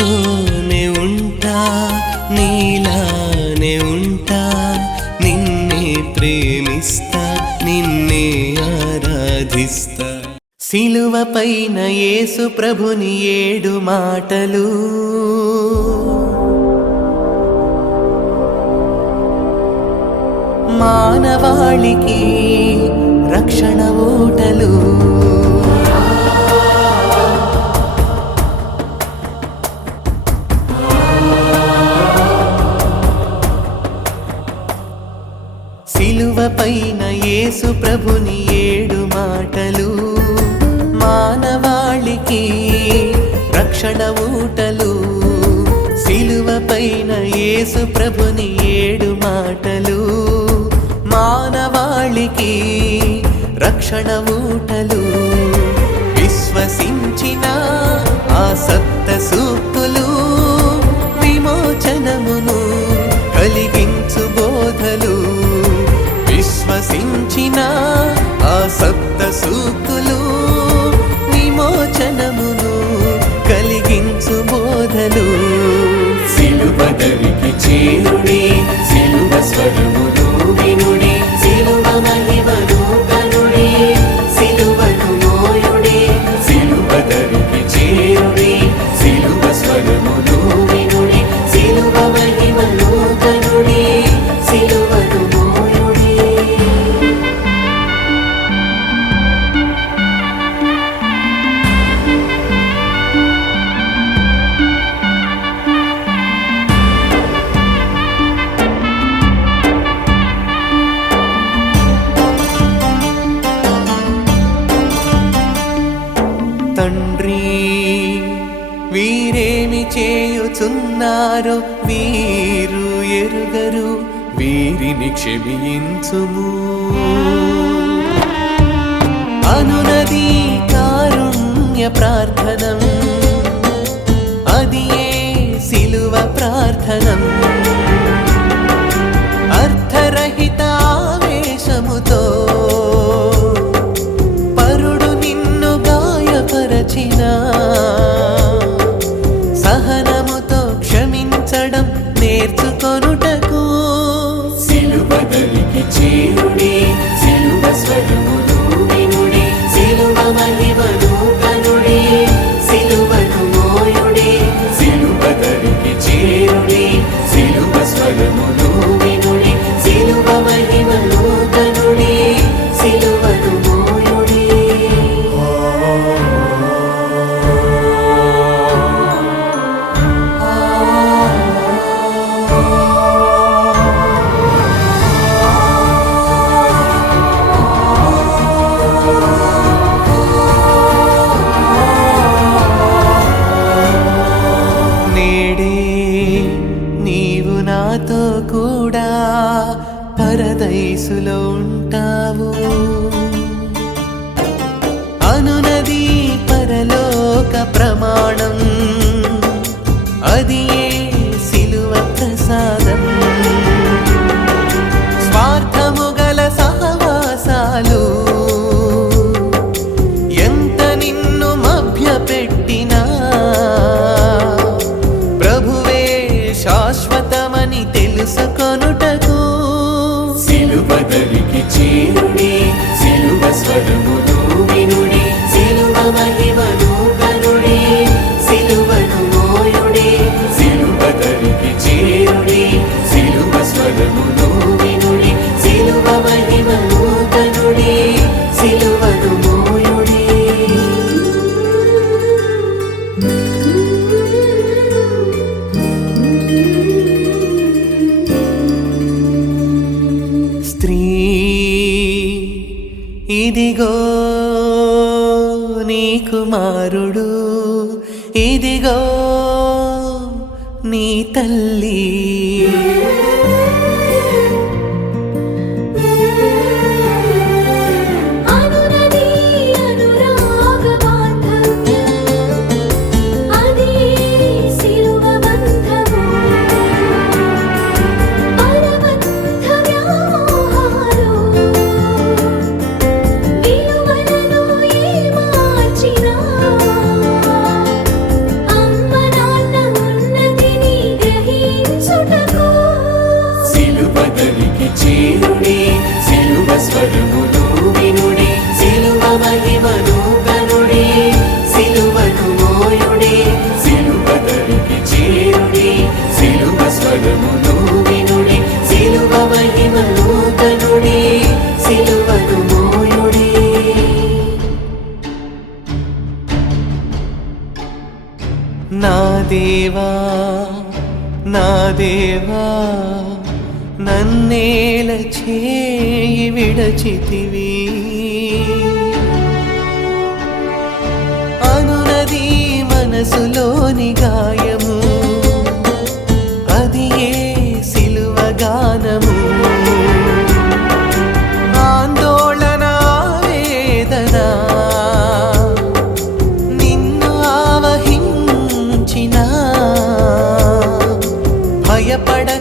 నీతోనే ఉంటా నీలానే ఉంటా. నిన్నే ప్రేమిస్తా నిన్నే ఆరాధిస్తా. సిలువ పైన యేసు ప్రభుని ఏడు మాటలు. మానవాళికి రక్షణ ఓటలు. సిలువ పైన యేసు ప్రభుని ఏడు మాటలు. మానవాళికి రక్షణ ఊటలు. సిలువ పైన యేసు ప్రభుని ఏడు మాటలు. మానవాళికి రక్షణ ఊటలు. విశ్వసించిన ఆ సప్త సూక్తులు. విశ్వసించిన ఆ సప్త సూక్తులు విమోచన ఏమి చేయుచున్నారో? వీరు ఎరుగరు వీరిని క్షమించుము. అనునది కారుణ్య ప్రార్థనం అది ఏ సిలువ ప్రార్థనం? జీవుడి ప్రమాణం. అది ఏ సిలువ ప్రసాదం స్వార్థము గల సహవాసాలు. ఎంత నిన్ను మభ్యపెట్టినా? ప్రభువే శాశ్వతమని తెలుసుకొనుటకు. సిలువదరికి చేరుడి సిలువ స్వరములు ఇదిగో నీ కుమారుడు. ఇదిగో నీ తల్లి. నా దేవా నా దేవా నన్నేల చేయి విడచితివి. అనునది మనసులో பயப்பட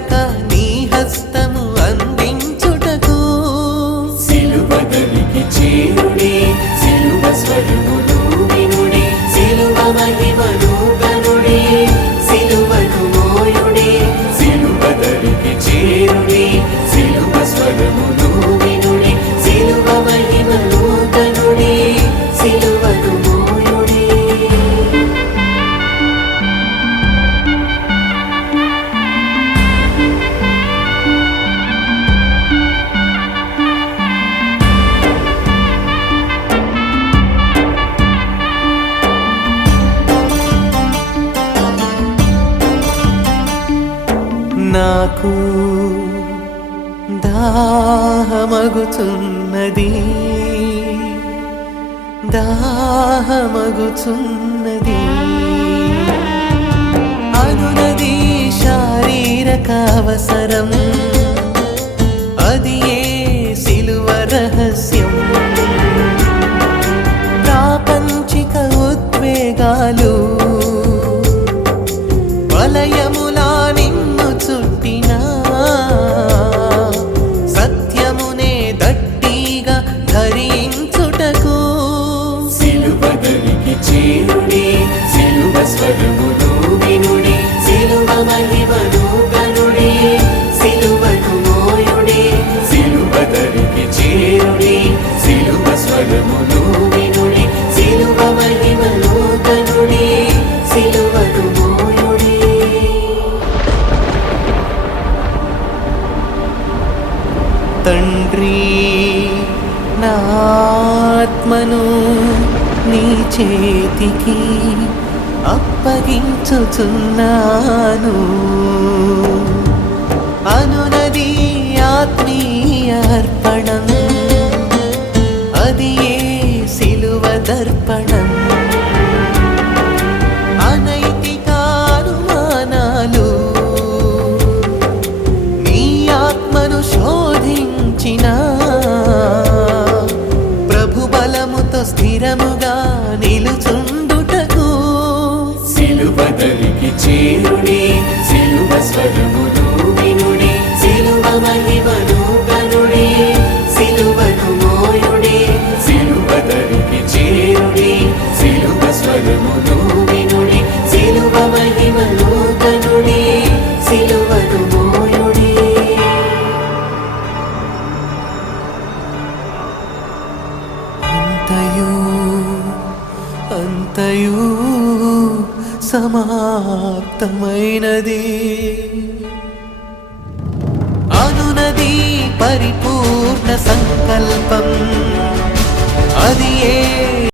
దాహమగుచున్నది. అనునది శారీరక అవసరం. అది ఏ సిలువ రహస్యం? ప్రాపంచిక ఉద్వేగాలు స్వరమును వినుడే సిలువ మహిమను కనుడే సిలువను మోయుడే సిలువదలికి చేరుడే సిలువ స్వరమును వినుడే సిలువ మహిమను కనుడే సిలువను మోయుడే. తండ్రి నా ఆత్మను నీ చేతికి అప్పగించుచున్నాను అంతయు సమాప్తమైనది. అనునది పరిపూర్ణ సంకల్పం. అది ఏ